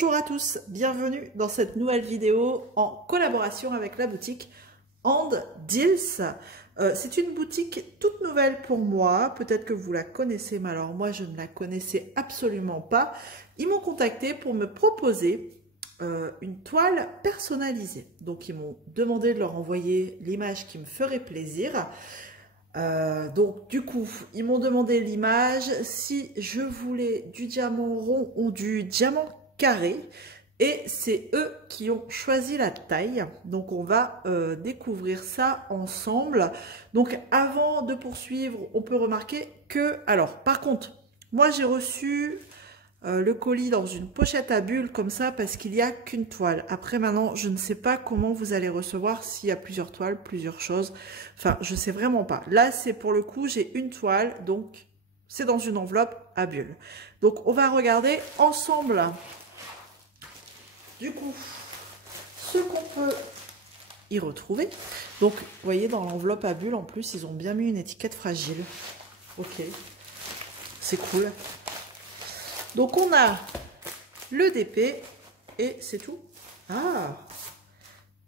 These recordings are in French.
Bonjour à tous, bienvenue dans cette nouvelle vidéo en collaboration avec la boutique And Deals. C'est une boutique toute nouvelle pour moi, peut-être que vous la connaissez, mais alors moi je ne la connaissais absolument pas. Ils m'ont contacté pour me proposer une toile personnalisée. Donc ils m'ont demandé de leur envoyer l'image qui me ferait plaisir. Donc du coup, ils m'ont demandé l'image, si je voulais du diamant rond ou du diamant carré, et c'est eux qui ont choisi la taille. Donc on va découvrir ça ensemble. Donc avant de poursuivre, on peut remarquer que, alors par contre, moi j'ai reçu le colis dans une pochette à bulles comme ça parce qu'il n'y a qu'une toile. Après maintenant, je ne sais pas comment vous allez recevoir, s'il y a plusieurs toiles, plusieurs choses. Enfin, je sais vraiment pas. Là, c'est pour le coup, j'ai une toile, donc c'est dans une enveloppe à bulles. Donc, on va regarder ensemble, du coup, ce qu'on peut y retrouver. Donc, vous voyez, dans l'enveloppe à bulles, en plus, ils ont bien mis une étiquette fragile. Ok, c'est cool. Donc, on a le DP et c'est tout. Ah!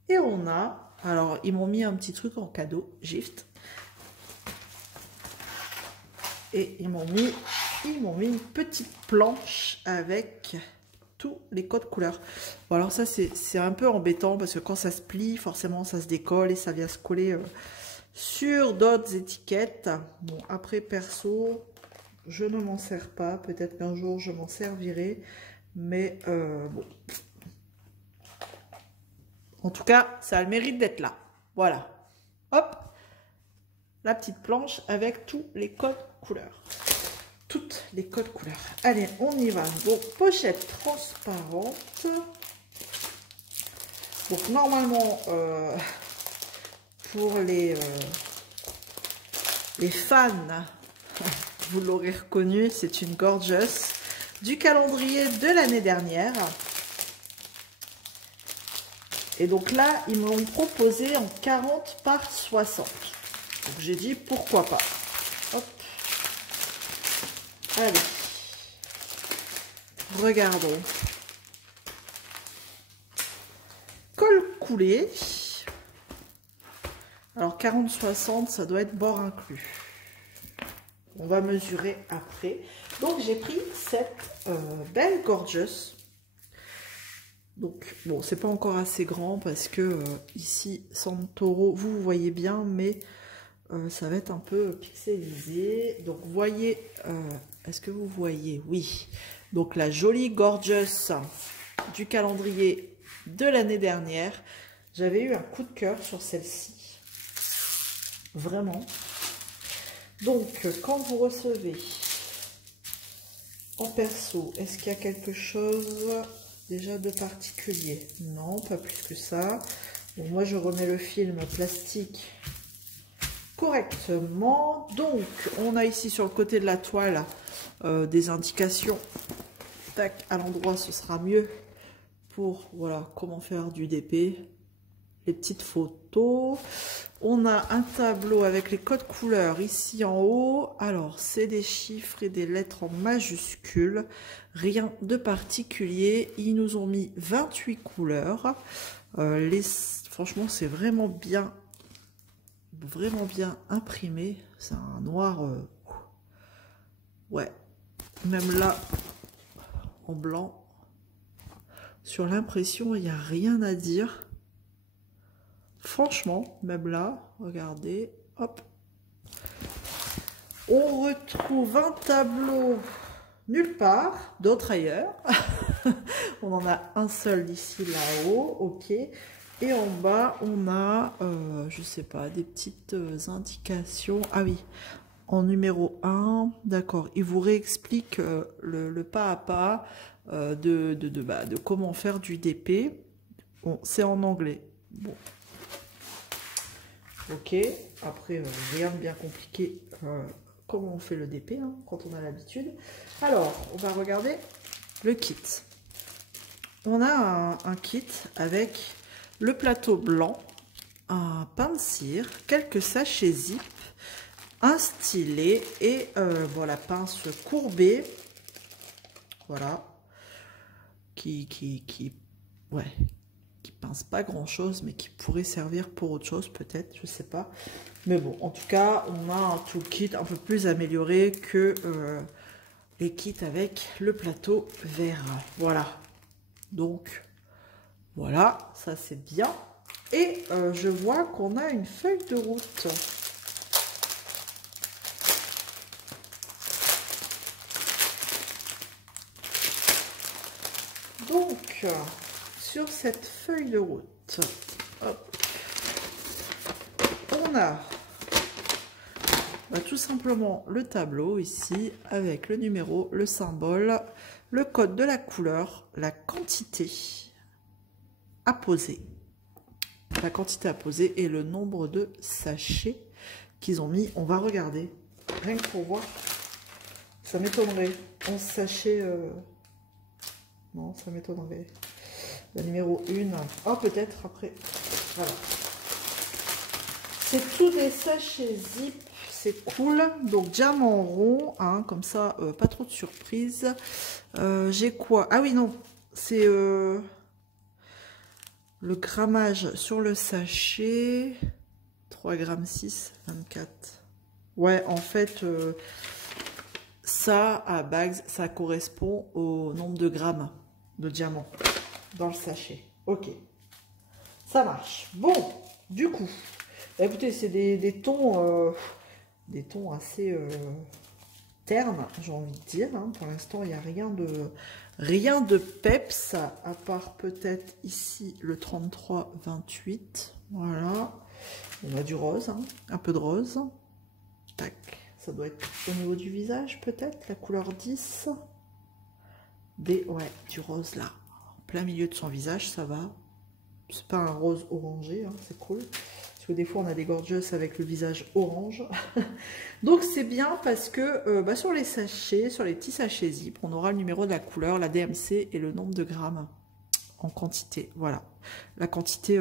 Et on a... Alors, ils m'ont mis un petit truc en cadeau, gift. Et ils m'ont mis une petite planche avec tous les codes couleurs. Bon, alors ça, c'est un peu embêtant parce que quand ça se plie, forcément, ça se décolle et ça vient se coller sur d'autres étiquettes. Bon, après, perso... je ne m'en sers pas, peut-être qu'un jour je m'en servirai, mais bon. En tout cas, ça a le mérite d'être là. Voilà. Hop, la petite planche avec tous les codes couleurs. Toutes les codes couleurs. Allez, on y va. Donc, pochette transparente. Donc, normalement, pour les fans... vous l'aurez reconnu, c'est une Gorgeous du calendrier de l'année dernière. Et donc là, ils m'ont proposé en 40 par 60. Donc j'ai dit pourquoi pas. Hop. Allez. Regardons. Col coulé. Alors 40-60, ça doit être bord inclus. On va mesurer après. Donc, j'ai pris cette belle Gorgeous. Donc, bon, c'est pas encore assez grand parce que ici, Santoro, vous voyez bien, mais ça va être un peu pixelisé. Donc, vous voyez, est-ce que vous voyez? Oui. Donc, la jolie Gorgeous du calendrier de l'année dernière. J'avais eu un coup de cœur sur celle-ci. Vraiment. Donc, quand vous recevez en perso, est-ce qu'il y a quelque chose déjà de particulier? Non, pas plus que ça. Donc, moi, je remets le film plastique correctement. Donc, on a ici sur le côté de la toile des indications. Tac, à l'endroit, ce sera mieux pour, voilà, comment faire du DP. Les petites photos. On a un tableau avec les codes couleurs ici en haut. Alors, c'est des chiffres et des lettres en majuscules. Rien de particulier. Ils nous ont mis 28 couleurs. Franchement, c'est vraiment bien imprimé. C'est un noir... ouais. Même là, en blanc. Sur l'impression, il n'y a rien à dire. Franchement, même là, regardez, hop. On retrouve un tableau nulle part, d'autres ailleurs. On en a un seul ici, là-haut, ok. Et en bas, on a, je sais pas, des petites indications. Ah oui, en numéro 1, d'accord. Il vous réexplique le pas à pas de comment faire du DP. Bon, c'est en anglais. Bon. Ok, après rien de bien compliqué, comment on fait le DP hein, quand on a l'habitude. Alors, on va regarder le kit. On a un kit avec le plateau blanc, un pain de cire, quelques sachets zip, un stylet et voilà, pince courbée, voilà, ouais, qui pince pas grand chose, mais qui pourrait servir pour autre chose peut-être, je sais pas. Mais bon, en tout cas, on a un toolkit un peu plus amélioré que les kits avec le plateau vert. Voilà. Donc, voilà, ça c'est bien. Et je vois qu'on a une feuille de route. Donc, sur cette feuille de route, hop, on a tout simplement le tableau ici avec le numéro, le symbole, le code de la couleur, la quantité à poser. La quantité à poser et le nombre de sachets qu'ils ont mis. On va regarder, rien que pour voir. Ça m'étonnerait. 11 sachets... Non, ça m'étonnerait. Le numéro 1. Oh, peut-être après. Voilà. C'est tout des sachets zip. C'est cool. Donc, diamant rond. Hein, comme ça, pas trop de surprises. J'ai quoi? Ah oui, non. C'est le grammage sur le sachet. 3,6 g, 24. Ouais, en fait... ça, à bags, ça correspond au nombre de grammes de diamants dans le sachet. Ok, ça marche. Bon, du coup, écoutez, c'est des tons assez ternes, j'ai envie de dire. Hein. Pour l'instant, il n'y a rien de peps, à part peut-être ici le 33-28. Voilà, on a du rose, hein, un peu de rose. Tac. Ça doit être au niveau du visage, peut-être, la couleur 10. Ouais, du rose là. En plein milieu de son visage, ça va. C'est pas un rose orangé, hein, c'est cool. Parce que des fois, on a des gorgeous avec le visage orange. Donc, c'est bien parce que sur les sachets, sur les petits sachets zip, on aura le numéro de la couleur, la DMC et le nombre de grammes en quantité. Voilà. La quantité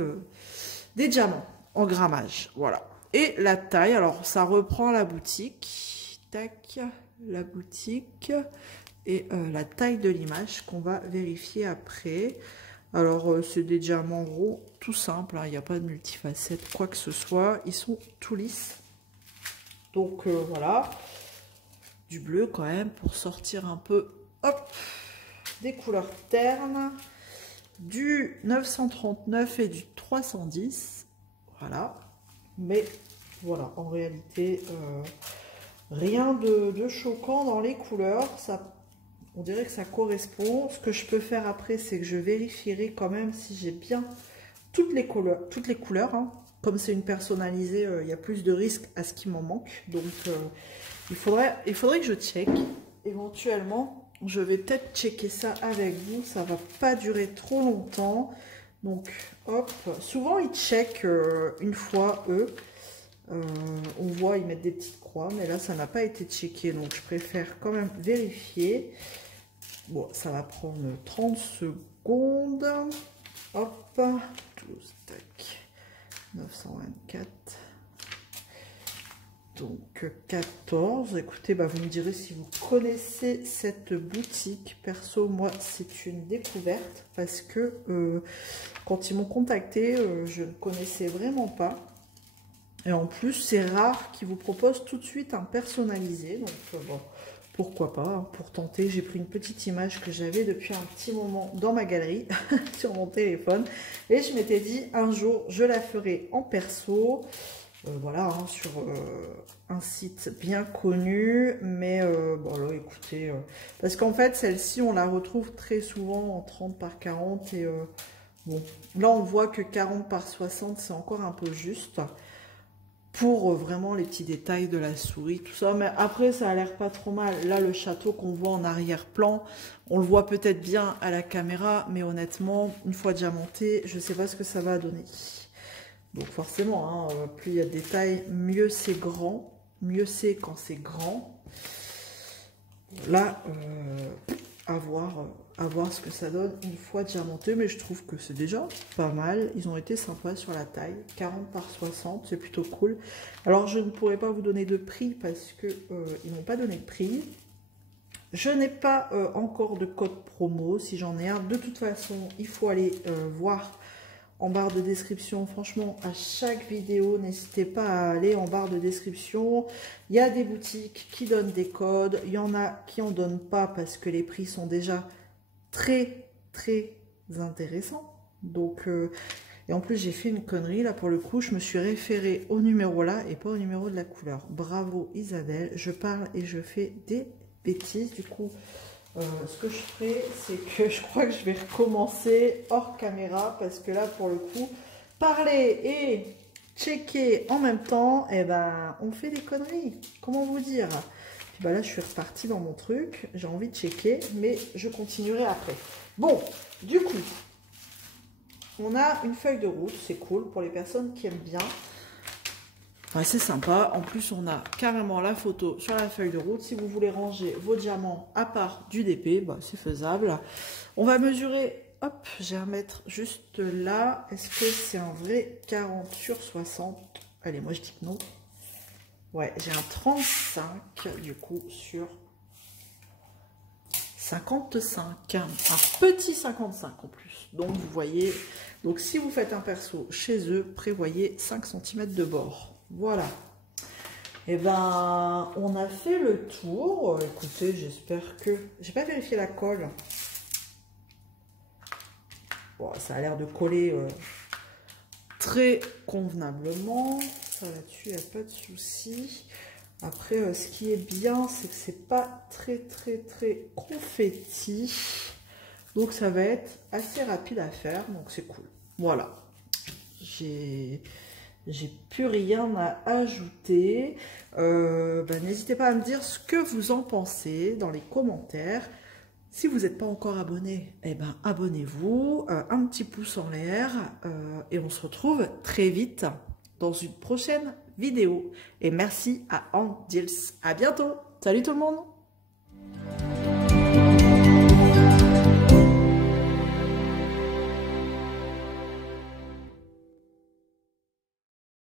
des diamants en grammage. Voilà. Et la taille, alors ça reprend la boutique, tac, la boutique, et la taille de l'image qu'on va vérifier après. Alors c'est des diamants ronds, tout simple, hein, il n'y a pas de multifacette, quoi que ce soit, ils sont tout lisses. Donc voilà, du bleu quand même pour sortir un peu, hop, des couleurs ternes, du 939 et du 310, voilà. Mais voilà, en réalité, rien de choquant dans les couleurs. Ça, on dirait que ça correspond. Ce que je peux faire après, c'est que je vérifierai quand même si j'ai bien toutes les couleurs. Hein. Comme c'est une personnalisée, il y a plus de risques à ce qu'il m'en manque. Donc, il faudrait que je check. Éventuellement, je vais peut-être checker ça avec vous. Ça va pas durer trop longtemps. Donc, hop, souvent ils checkent une fois, eux. On voit, ils mettent des petites croix, mais là, ça n'a pas été checké. Donc, je préfère quand même vérifier. Bon, ça va prendre 30 secondes. Hop, 12, tac, 924. Donc, 14. Écoutez, vous me direz si vous connaissez cette boutique. Perso, moi, c'est une découverte parce que quand ils m'ont contacté, je ne connaissais vraiment pas. Et en plus, c'est rare qu'ils vous proposent tout de suite un personnalisé. Donc, bon, pourquoi pas, hein, pour tenter. J'ai pris une petite image que j'avais depuis un petit moment dans ma galerie, sur mon téléphone. Et je m'étais dit, un jour, je la ferai en perso. Voilà, hein, sur un site bien connu, mais bon là écoutez, parce qu'en fait celle-ci on la retrouve très souvent en 30 par 40 et bon, là on voit que 40 par 60 c'est encore un peu juste pour vraiment les petits détails de la souris, tout ça, mais après ça a l'air pas trop mal. Là le château qu'on voit en arrière-plan, on le voit peut-être bien à la caméra, mais honnêtement, une fois diamanté, je sais pas ce que ça va donner. Donc forcément, hein, plus il y a de détails, mieux c'est grand, mieux c'est quand c'est grand. Là, à voir ce que ça donne une fois diamanté, mais je trouve que c'est déjà pas mal. Ils ont été sympas sur la taille, 40 par 60, c'est plutôt cool. Alors je ne pourrais pas vous donner de prix parce que ils n'ont pas donné de prix. Je n'ai pas encore de code promo. Si j'en ai un, de toute façon, il faut aller voir en barre de description. Franchement, à chaque vidéo, n'hésitez pas à aller en barre de description. Il y a des boutiques qui donnent des codes. Il y en a qui en donnent pas parce que les prix sont déjà très intéressants. Donc, et en plus, j'ai fait une connerie. Là, pour le coup, je me suis référée au numéro là et pas au numéro de la couleur. Bravo Isabelle. Je parle et je fais des bêtises. Du coup, ce que je ferai, c'est que je crois que je vais recommencer hors caméra parce que là, pour le coup, parler et checker en même temps, eh ben, on fait des conneries. Comment vous dire? Puis bah là, je suis repartie dans mon truc. J'ai envie de checker, mais je continuerai après. Bon, du coup, on a une feuille de route. C'est cool pour les personnes qui aiment bien. Ouais, c'est sympa. En plus, on a carrément la photo sur la feuille de route. Si vous voulez ranger vos diamants à part du DP, bah, c'est faisable. On va mesurer. Hop, j'ai un mètre juste là. Est-ce que c'est un vrai 40 sur 60? Allez, moi je dis que non. Ouais, j'ai un 35 du coup sur 55. Un petit 55 en plus. Donc vous voyez, donc si vous faites un perso chez eux, prévoyez 5 cm de bord. Voilà. Et ben, on a fait le tour. Écoutez, j'espère que... J'ai pas vérifié la colle. Bon, ça a l'air de coller très convenablement. Ça là-dessus, il n'y a pas de souci. Après, ce qui est bien, c'est que c'est pas très confetti. Donc, ça va être assez rapide à faire. Donc, c'est cool. Voilà. J'ai plus rien à ajouter. N'hésitez pas à me dire ce que vous en pensez dans les commentaires. Si vous n'êtes pas encore abonné, eh ben, abonnez-vous. Un petit pouce en l'air. Et on se retrouve très vite dans une prochaine vidéo. Et merci à Anne Dils. À bientôt. Salut tout le monde.